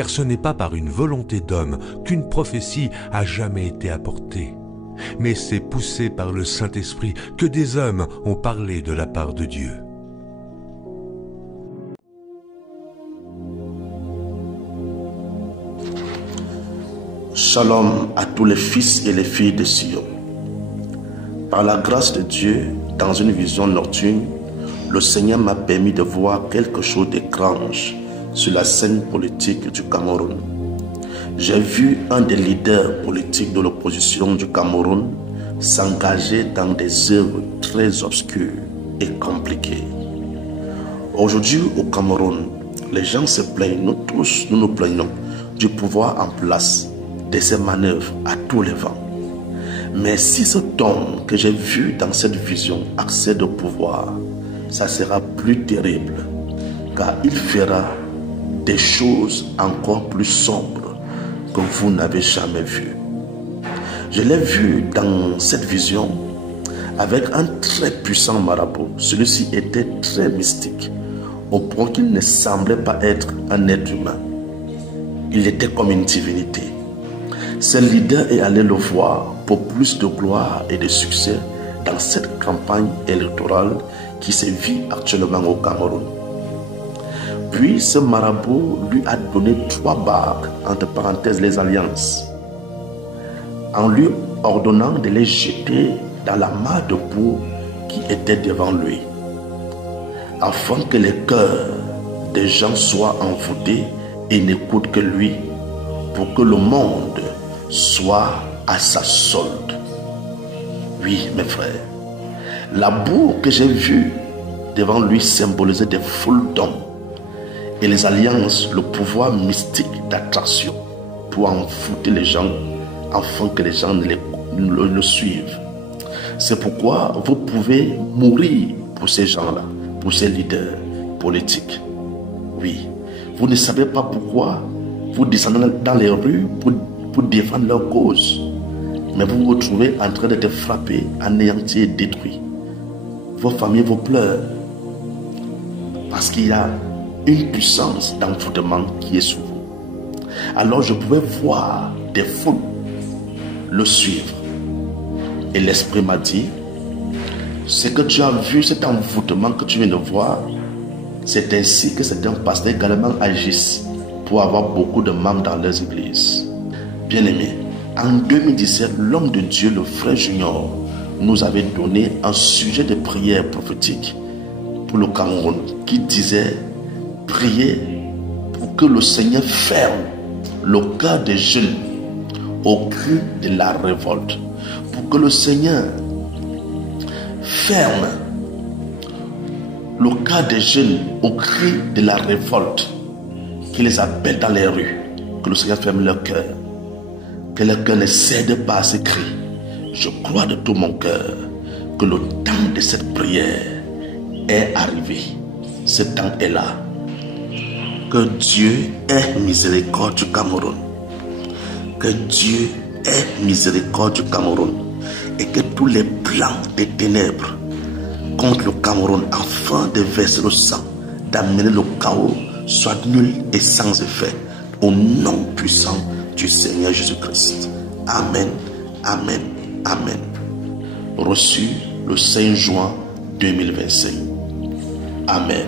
car ce n'est pas par une volonté d'homme qu'une prophétie a jamais été apportée, mais c'est poussé par le Saint-Esprit que des hommes ont parlé de la part de Dieu. Shalom à tous les fils et les filles de Sion. Par la grâce de Dieu, dans une vision nocturne, le Seigneur m'a permis de voir quelque chose d'étrange sur la scène politique du Cameroun. J'ai vu un des leaders politiques de l'opposition du Cameroun s'engager dans des œuvres très obscures et compliquées. Aujourd'hui au Cameroun, les gens se plaignent, nous tous nous plaignons du pouvoir en place, de ses manœuvres à tous les vents. Mais si cet homme que j'ai vu dans cette vision accède au pouvoir, ça sera plus terrible, car il fera des choses encore plus sombres que vous n'avez jamais vues. Je l'ai vu dans cette vision avec un très puissant marabout. Celui-ci était très mystique, au point qu'il ne semblait pas être un être humain. Il était comme une divinité. Ce leader est allé le voir pour plus de gloire et de succès dans cette campagne électorale qui se vit actuellement au Cameroun. Puis ce marabout lui a donné 3 barres, entre parenthèses les alliances, en lui ordonnant de les jeter dans la mare de boue qui était devant lui, afin que les cœurs des gens soient envoûtés et n'écoutent que lui, pour que le monde soit à sa solde. Oui, mes frères, la boue que j'ai vue devant lui symbolisait des foules d'hommes et les alliances, le pouvoir mystique d'attraction pour envoûter les gens afin que les gens le suivent. C'est pourquoi vous pouvez mourir pour ces gens-là, pour ces leaders politiques. Oui, vous ne savez pas pourquoi vous descendez dans les rues pour défendre leur cause, mais vous vous retrouvez en train d'être frappé, anéanti et détruit. Vos familles vous pleurent parce qu'il y a une puissance d'envoûtement qui est sur vous. Alors je pouvais voir des foules le suivre, et l'esprit m'a dit: ce que tu as vu, cet envoûtement que tu viens de voir, c'est ainsi que certains pasteurs également agissent pour avoir beaucoup de membres dans leurs églises. Bien-aimés, en 2017, l'homme de Dieu, le frère Junior, nous avait donné un sujet de prière prophétique pour le Cameroun qui disait: priez pour que le Seigneur ferme le cœur des jeunes au cri de la révolte, pour que le Seigneur ferme le cœur des jeunes au cri de la révolte, qui les appelle dans les rues, que le Seigneur ferme leur cœur, que leur cœur ne cède pas à ces cris. Je crois de tout mon cœur que le temps de cette prière est arrivé. Ce temps est là. Que Dieu ait miséricorde du Cameroun. Que Dieu ait miséricorde du Cameroun. Et que tous les plans des ténèbres contre le Cameroun afin de verser le sang, d'amener le chaos, soient nuls et sans effet. Au nom puissant du Seigneur Jésus-Christ. Amen, amen, amen. Reçu le 5 juin 2025. Amen.